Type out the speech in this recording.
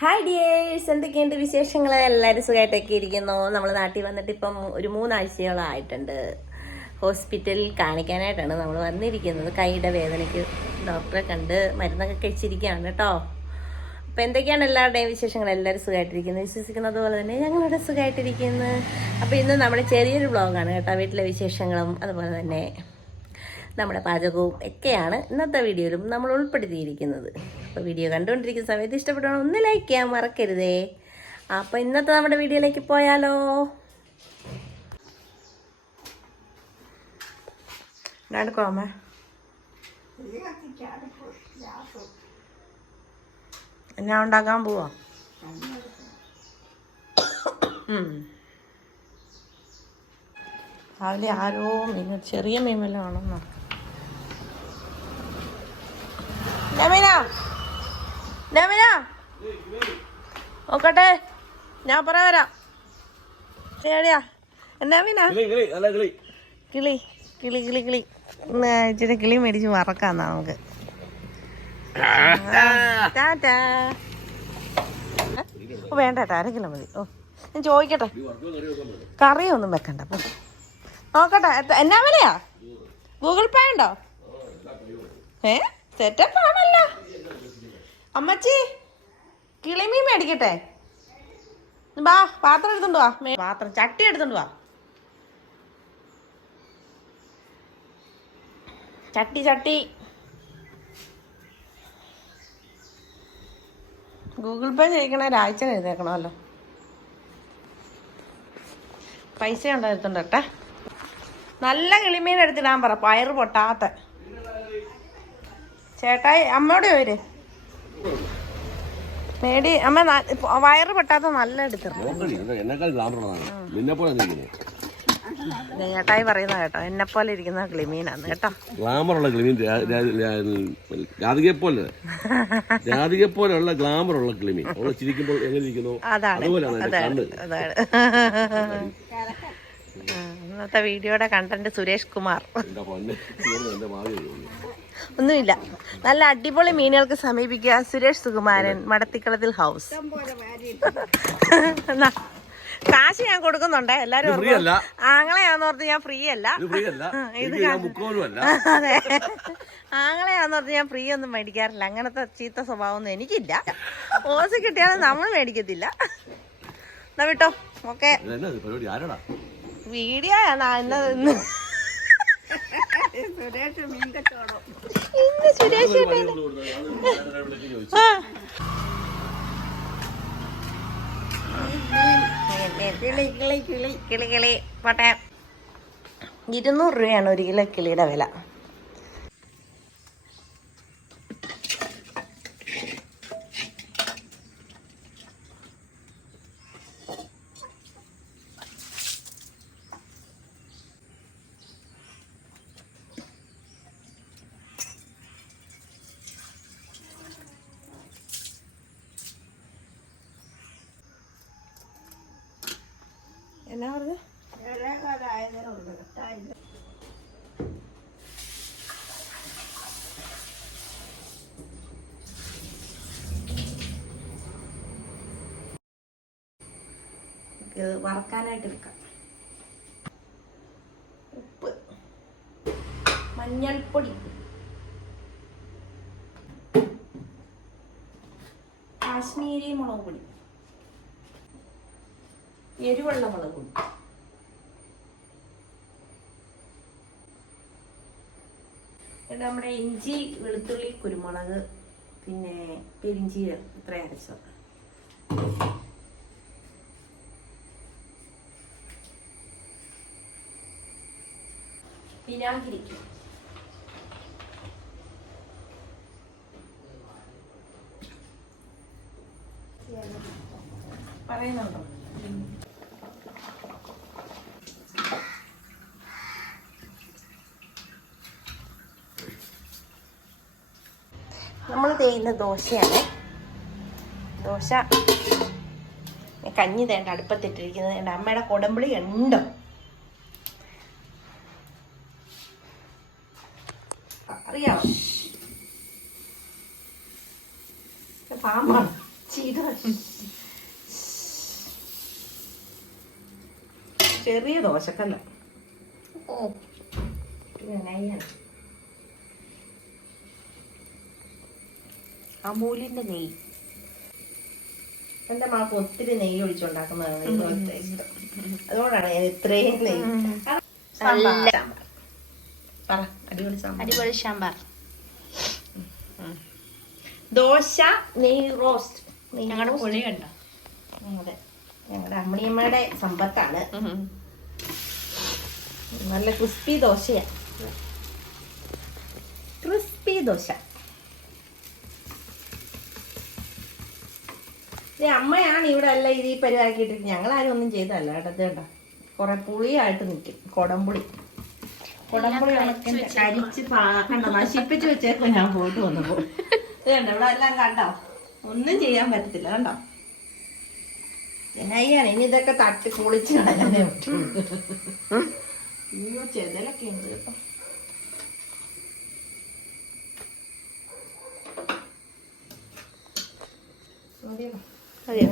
Hi dears എന്തൊക്കെയുണ്ട് വിശേഷങ്ങൾ എല്ലാവരും സുഖമായിട്ടൊക്കെ ഇരിക്കുന്നു. നമ്മൾ നാട്ടിൽ വന്നിട്ട് ഇപ്പം ഒരു മൂന്നാഴ്ചയോളമായിട്ടുണ്ട് ഹോസ്പിറ്റലിൽ കാണിക്കാനായിട്ടാണ് നമ്മൾ വന്നിരിക്കുന്നത്. കൈയുടെ വേദനയ്ക്ക് ഡോക്ടറെ കണ്ട് മരുന്നൊക്കെ കഴിച്ചിരിക്കുകയാണ് കേട്ടോ. അപ്പം എന്തൊക്കെയാണ് എല്ലാവരുടെയും വിശേഷങ്ങൾ? എല്ലാവരും സുഖമായിട്ടിരിക്കുന്നത് വിശ്വസിക്കുന്നത് പോലെ തന്നെ ഞങ്ങളുടെ സുഖമായിട്ടിരിക്കുന്നത് അപ്പോൾ ഇന്ന് നമ്മുടെ ചെറിയൊരു വ്ളോഗാണ് കേട്ടോ. വീട്ടിലെ വിശേഷങ്ങളും അതുപോലെ തന്നെ. നമ്മുടെ പാചകവും ഒക്കെയാണ് ഇന്നത്തെ വീഡിയോയിലും നമ്മൾ ഉൾപ്പെടുത്തിയിരിക്കുന്നത്. അപ്പോൾ വീഡിയോ കണ്ടുകൊണ്ടിരിക്കുന്ന സമയത്ത് ഇഷ്ടപ്പെട്ടാൽ ഒന്ന് ലൈക്ക് ചെയ്യാൻ മറക്കരുതേ. അപ്പോൾ ഇന്നത്തെ നമ്മുടെ വീഡിയോയിലേക്ക് പോയാലോ? ഞാൻ ഉണ്ടാക്കാൻ പോവാ. രാവിലെ ആരോ മീൻ ചെറിയ മീൻ വല്ലതും ആണെന്നോ? നോക്കട്ടെ. ഞാൻ പറയാ വരാം. ശരിയാ നമിന? കിളി കിളി നല്ല കിളി. കിളി കിളി കിളി കിളി. ഇന്ന് ഇച്ചിരി കിളി മേടിച്ച് മറക്കാം നമുക്ക്. ഓ വേണ്ട കേട്ടോ അര കിലോ മതി. ഓ ഞാൻ ചോദിക്കട്ടെ. കറിയൊന്നും വെക്കണ്ട. പോ. നോക്കട്ടെ എന്നാ വിലയാ? ഗൂഗിൾ പേ ഉണ്ടോ? ഏ? സെറ്റപ്പ് അമ്മച്ചി കിളിമീൻ മേടിക്കട്ടെ. വാ പാത്രം എടുത്തോണ്ട് വാ. പാത്രം ചട്ടി എടുത്തോണ്ട് വാ. ചട്ടി ചട്ടി. ഗൂഗിൾ പേ ചെയ്യിക്കണ ഒരാഴ്ച എഴുതേക്കണമല്ലോ പൈസ ഉണ്ടായിരുന്നുണ്ട് കേട്ടെ നല്ല കിളിമീൻ എടുത്തിടാൻ പറ പയറ് പൊട്ടാത്ത. ചേട്ടായി അമ്മയോട് ചോര് മേടി അമ്മ വയറ് പൊട്ടാത്ത നല്ല എടുത്തിരുന്നു ചേട്ടായി പറയുന്ന കേട്ടോ എന്നെ പോലെ ഇരിക്കുന്ന ക്ലിമീനാണ് കേട്ടോ. ഗ്ലാമറുള്ള രാധികയെ പോലെ. രാധികയെ പോലെയുള്ള ഗ്ലാമറുള്ള ക്ലിമീൻ. അവളെ ചിരിക്കുമ്പോൾ എങ്ങനെ ഇരിക്കുന്നു? അതാണ് അതാണ് ഇന്നത്തെ വീഡിയോയുടെ കണ്ടന്റ് സുരേഷ് കുമാർ. ഒന്നുമില്ല. നല്ല അടിപൊളി മീനുകൾക്ക് സമീപിക്കുക സുരേഷ് സുകുമാരൻ മടത്തിക്കളത്തിൽ ഹൗസ്. കാശ് ഞാൻ കൊടുക്കുന്നുണ്ട് എല്ലാരും ആങ്ങളെയാന്നോർത്ത് ഞാൻ ഫ്രീ അല്ല ഇത് അതെ. ആങ്ങളെയാന്നോർത്ത് ഞാൻ ഫ്രീ ഒന്നും മേടിക്കാറില്ല. അങ്ങനത്തെ ചീത്ത സ്വഭാവമൊന്നും എനിക്കില്ല. ഓസ് കിട്ടിയാലും നമ്മൾ മേടിക്കത്തില്ല. എന്നാ വിട്ടോ? ഓക്കെ. വീഡിയോ ആണ് ഇന്ന് സുരേഷ് കിളി കിളി കിളി. കിളി കിളി. പോട്ടെ. ഇരുന്നൂറ് രൂപയാണ് ഒരു കിലോ കിളിയുടെ വില. വറക്കാനായിട്ട് എടുക്കാം. ഉപ്പ്. മഞ്ഞൾപ്പൊടി. കാശ്മീരി മുളക് പൊടി എരിവെള്ള മുളക് പൊടി നമ്മുടെ ഇഞ്ചി വെളുത്തുള്ളി കുരുമുളക് പിന്നെ പെരിഞ്ചീരം ഇത്ര അരച്ചോ വിനാഗിരിക്ക് പറയുന്നുണ്ടോ? തേയുന്ന ദോശയാണ്. ദോശ. കഞ്ഞി തേണ്ട അടുപ്പത്തിട്ടിരിക്കുന്നത് എന്റെ അമ്മയുടെ കൊടമ്പിളി ഉണ്ടോ? അറിയാമോ ഇത് പാമ്പാണ്. ചീത ചെറിയ ദോശക്കല്ല. ഓ. അമൂലിന്റെ നെയ് എന്റെ മാക്ക് ഒത്തിരി നെയ്യ് ഒഴിച്ചുണ്ടാക്കുന്നതാണ് ഇതുപോലത്തെ ഇഷ്ടം. അതുകൊണ്ടാണ് ഞാൻ ഇത്രയും നെയ് നല്ല പറ അടിപൊളി സാമ്പാർ. അടിപൊളി സാമ്പാർ. ദോശ നെയ് റോസ്റ്റ്. ഞങ്ങളുടെ. പുളി കണ്ടോ? അതെ. ഞങ്ങളുടെ അമ്മണിയമ്മയുടെ സമ്പത്താണ്. നല്ല ക്രിസ്പി ദോശയാണ് ക്രിസ്പി ദോശ. അമ്മയാണ് ഇവിടെ അല്ല ഇത് ഈ പരിവാക്കിയിട്ട് ആരും ഒന്നും ചെയ്തല്ല കേട്ടോ കുറെ പുളിയായിട്ട് നിൽക്കും കൊടംപുളി. കൊടംപുളി കരിച്ച് കണ്ടോ? നശിപ്പിച്ച് വെച്ചേക്കും ഞാൻ പോയിട്ട് വന്നപ്പോൾ കണ്ടോ ഇവിടെ എല്ലാം കണ്ടോ? ഒന്നും ചെയ്യാൻ പറ്റത്തില്ല കണ്ടോ? ചെന്നൈയാണ് ഇനി ഇതൊക്കെ തട്ടി പൊളിച്ച് കളയാനേ പറ്റുള്ളൂ അയ്യോ ചെതലൊക്കെ ഉണ്ട് കേട്ടോ. മതിയോ Adiós.